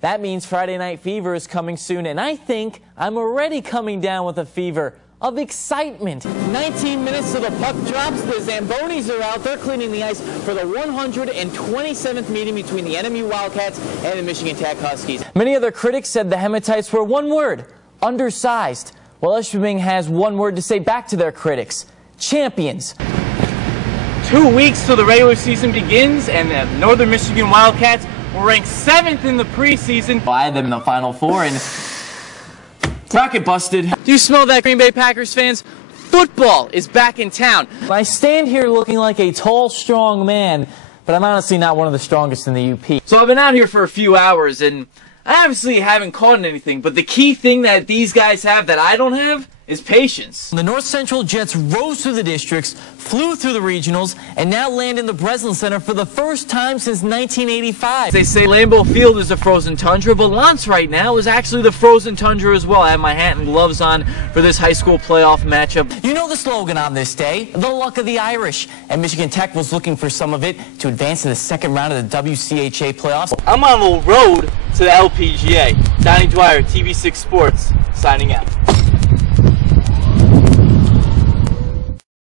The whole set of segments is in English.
That means Friday Night Fever is coming soon, and I think I'm already coming down with a fever of excitement. 19 minutes till the puck drops. The Zambonis are out there cleaning the ice for the 127th meeting between the NMU Wildcats and the Michigan Tech Huskies. Many other critics said the Hematites were one word: undersized. Well, Ishpeming has one word to say back to their critics: champions. 2 weeks till the regular season begins, and the Northern Michigan Wildcats were ranked 7th in the preseason. I had them in the Final Four, and bracket busted. Do you smell that, Green Bay Packers fans? Football is back in town. I stand here looking like a tall, strong man, but I'm honestly not one of the strongest in the UP. So I've been out here for a few hours, and I obviously haven't caught anything, but the key thing that these guys have that I don't have is patience. The North Central Jets rose through the districts, flew through the regionals, and now land in the Breslin Center for the first time since 1985. They say Lambeau Field is a frozen tundra, but Lance right now is actually the frozen tundra as well. I have my hat and gloves on for this high school playoff matchup. You know the slogan on this day: the luck of the Irish. And Michigan Tech was looking for some of it to advance to the second round of the WCHA playoffs. I'm on the road to the LPGA. Donnie Dwyer, TV6 Sports, signing out.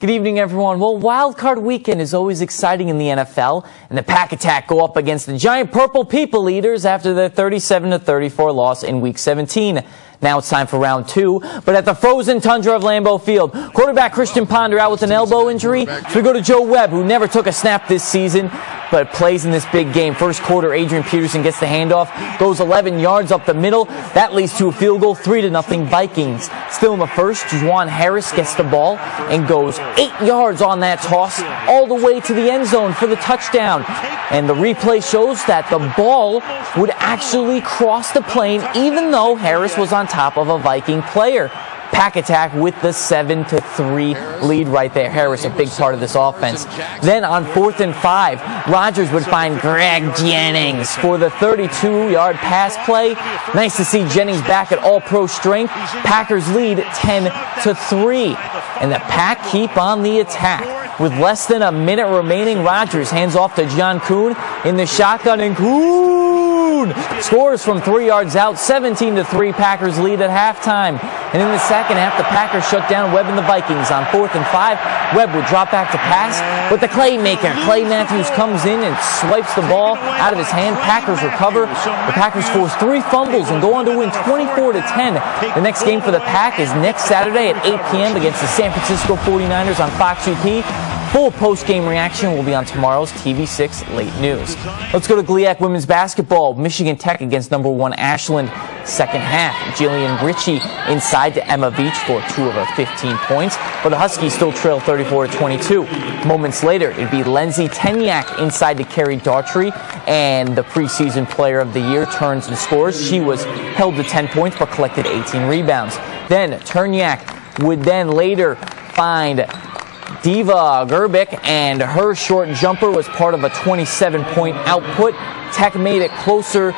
Good evening, everyone. Well, Wild Card Weekend is always exciting in the NFL, and the Pack Attack go up against the Giant Purple People Eaters after their 37-34 loss in Week 17. Now it's time for round 2, but at the frozen tundra of Lambeau Field, quarterback Christian Ponder out with an elbow injury. So we go to Joe Webb, who never took a snap this season, but plays in this big game. First quarter, Adrian Peterson gets the handoff, goes 11 yards up the middle. That leads to a field goal, 3-0 Vikings. Still in the first, Juwan Harris gets the ball and goes 8 yards on that toss all the way to the end zone for the touchdown. And the replay shows that the ball would actually cross the plane even though Harris was on top of a Viking player. Pack Attack with the 7-3 lead right there. Harris, a big part of this offense. Then on 4th and 5, Rodgers would find Greg Jennings for the 32-yard pass play. Nice to see Jennings back at all-pro strength. Packers lead 10-3. And the Pack keep on the attack. With less than a minute remaining, Rodgers hands off to John Kuhn in the shotgun, and Kuhn scores from 3 yards out. 17-3 Packers lead at halftime. And in the second half, the Packers shut down Webb and the Vikings. On 4th and 5, Webb would drop back to pass, but the Claymaker, Clay Matthews, comes in and swipes the ball out of his hand. Packers recover. The Packers force 3 fumbles and go on to win 24-10. The next game for the Pack is next Saturday at 8 p.m. against the San Francisco 49ers on Fox UP. Full post-game reaction will be on tomorrow's TV6 Late News. Let's go to GLIAC women's basketball. Michigan Tech against number 1 Ashland. Second half, Jillian Ritchie inside to Emma Veach for 2 of her 15 points, but the Huskies still trail 34-22. Moments later, it'd be Lindsay Tenyak inside to Carrie Daughtry, and the preseason player of the year turns and scores. She was held to 10 points but collected 18 rebounds. Then Turnyak would then later find Diva Gerbic, and her short jumper was part of a 27-point output. Tech made it closer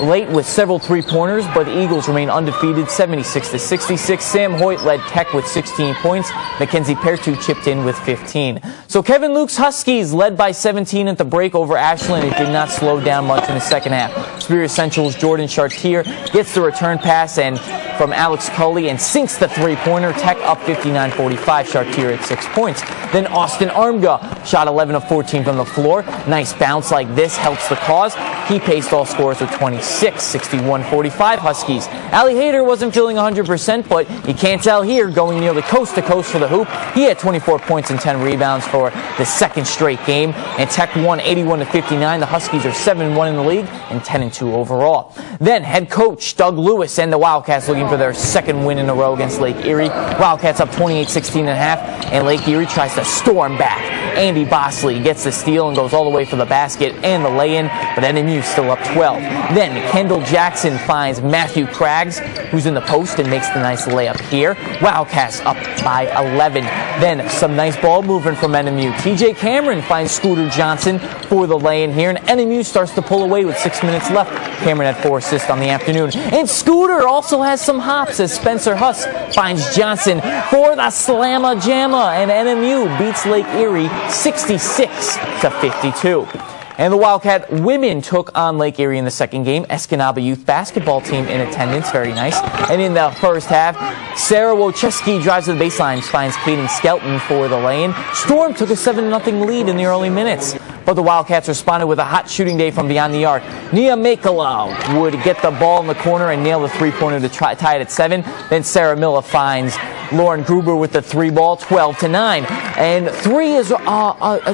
late with several three-pointers, but the Eagles remain undefeated, 76-66. Sam Hoyt led Tech with 16 points. Mackenzie Pertu chipped in with 15. So Kevin Luke's Huskies led by 17 at the break over Ashland. It did not slow down much in the second half. Superior Central's Jordan Chartier gets the return pass and from Alex Cully and sinks the three-pointer. Tech up 59-45. Chartier at 6 points. Then Austin Armga shot 11 of 14 from the floor. Nice bounce like this helps the cause. He paced all scores with 26, 61-45 Huskies. Ali Hayter wasn't feeling 100%, but you can't tell here, going nearly coast to coast for the hoop. He had 24 points and 10 rebounds for the second straight game, and Tech won 81-59. The Huskies are 7-1 in the league and 10-2 overall. Then head coach Doug Lewis and the Wildcats looking for their second win in a row against Lake Erie. Wildcats up 28-16 and a half, and Lake Erie tries to storm back. Andy Bosley gets the steal and goes all the way for the basket and the lay-in, but NMU still up 12. Then Kendall Jackson finds Matthew Craggs, who's in the post, and makes the nice layup here. Wildcats up by 11. Then some nice ball movement from NMU. TJ Cameron finds Scooter Johnson for the lay-in here, and NMU starts to pull away with 6 minutes left. Cameron had 4 assists on the afternoon. And Scooter also has some hops as Spencer Huss finds Johnson for the slamma jamma, and NMU beats Lake Erie 66-52. And the Wildcat women took on Lake Erie in the second game. Escanaba youth basketball team in attendance, very nice. And in the first half, Sarah Wojcicki drives to the baseline, finds Kaden Skelton for the lane. Storm took a 7-0 lead in the early minutes, but the Wildcats responded with a hot shooting day from beyond the arc. Nia Makala would get the ball in the corner and nail the three-pointer to tie it at 7. Then Sarah Miller finds Lauren Gruber with the 3-ball, 12-9. And 3 is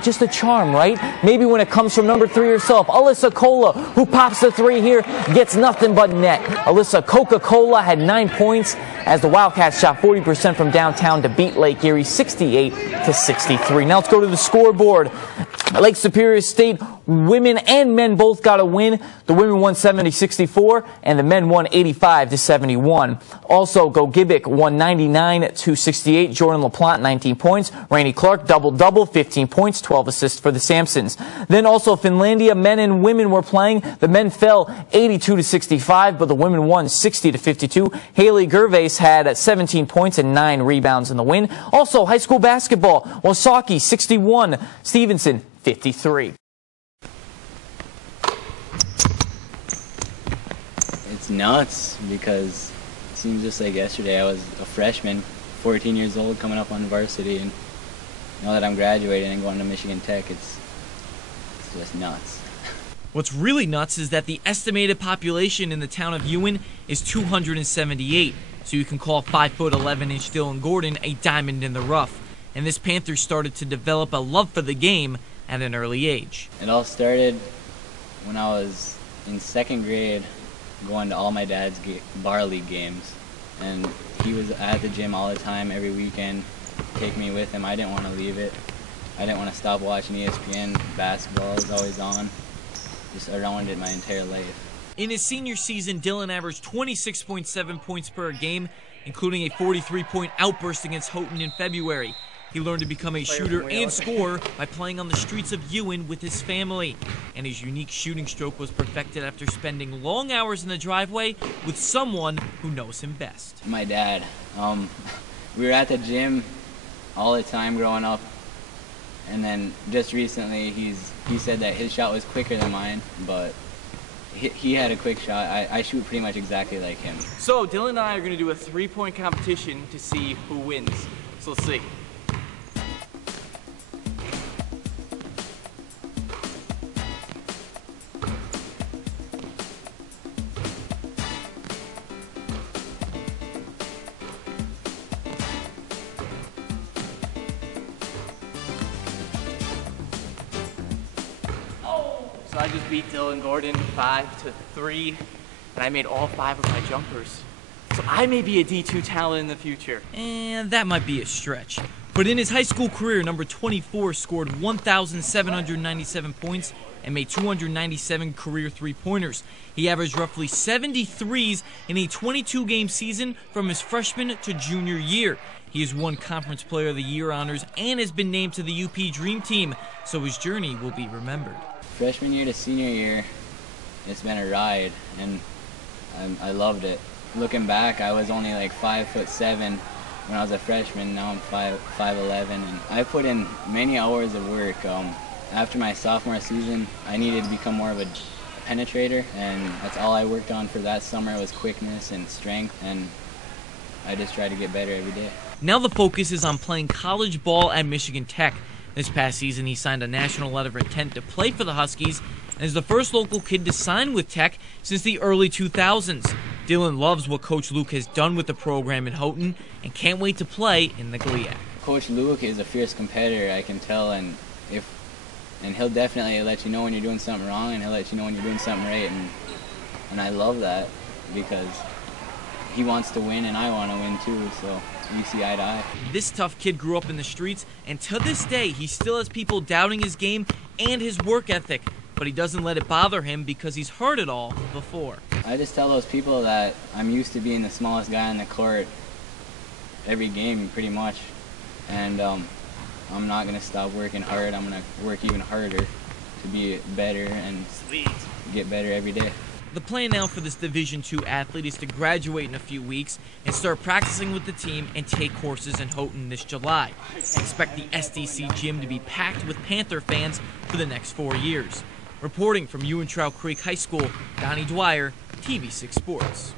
just a charm, right? Maybe when it comes from number 3 herself, Alyssa Cola, who pops the 3 here, gets nothing but net. Alyssa Coca-Cola had 9 points as the Wildcats shot 40% from downtown to beat Lake Erie 68-63. Now let's go to the scoreboard. Lake Superior State women and men both got a win. The women won 70-64 and the men won 85-71. Also, Gogebic won 99-68. Jordan LaPlante 19 points. Rainey Clark double-double, 15 points, 12 assists for the Samsons. Then also Finlandia men and women were playing. The men fell 82-65, but the women won 60-52. Haley Gervais had 17 points and 9 rebounds in the win. Also, high school basketball, Wasaki 61, Stevenson 53. It's nuts because it seems just like yesterday I was a freshman, 14 years old, coming up on varsity, and now that I'm graduating and going to Michigan Tech, it's just nuts. What's really nuts is that the estimated population in the town of Ewan is 278, so you can call 5'11" Dylan Gordon a diamond in the rough. And this Panther started to develop a love for the game at an early age. It all started when I was in 2nd grade, going to all my dad's bar league games, and he was at the gym all the time, every weekend, take me with him. I didn't want to leave it. I didn't want to stop watching ESPN. Basketball was always on. Just around it my entire life. In his senior season, Dylan averaged 26.7 points per game, including a 43-point outburst against Houghton in February. He learned to become a shooter and scorer by playing on the streets of Ewan with his family. And his unique shooting stroke was perfected after spending long hours in the driveway with someone who knows him best. My dad. We were at the gym all the time growing up, and then just recently he said that his shot was quicker than mine, but he had a quick shot. I shoot pretty much exactly like him. So Dylan and I are going to do a 3-point competition to see who wins. So let's see. So I just beat Dylan Gordon 5-3, and I made all 5 of my jumpers. So I may be a D2 talent in the future. And that might be a stretch. But in his high school career, number 24 scored 1,797 points and made 297 career three-pointers. He averaged roughly 73s in a 22-game season from his freshman to junior year. He has won Conference Player of the Year honors and has been named to the UP Dream Team, so his journey will be remembered. Freshman year to senior year, it's been a ride, and I loved it. Looking back, I was only like 5'7" when I was a freshman. Now I'm 5'11", and I put in many hours of work. After my sophomore season, I needed to become more of a penetrator, and that's all I worked on for that summer was quickness and strength, and I just tried to get better every day. Now the focus is on playing college ball at Michigan Tech. This past season, he signed a national letter of intent to play for the Huskies and is the first local kid to sign with Tech since the early 2000s. Dylan loves what Coach Luke has done with the program in Houghton and can't wait to play in the GLIAC. Coach Luke is a fierce competitor, I can tell, and he'll definitely let you know when you're doing something wrong, and he'll let you know when you're doing something right, and I love that because he wants to win and I want to win too, so we see eye to eye. This tough kid grew up in the streets, and to this day, he still has people doubting his game and his work ethic, but he doesn't let it bother him because he's heard it all before. I just tell those people that I'm used to being the smallest guy on the court every game, pretty much, and I'm not going to stop working hard. I'm going to work even harder to be better and get better every day. The plan now for this Division II athlete is to graduate in a few weeks and start practicing with the team and take courses in Houghton this July. Expect the SDC gym to be packed with Panther fans for the next 4 years. Reporting from Ewan Trout Creek High School, Donnie Dwyer, TV6 Sports.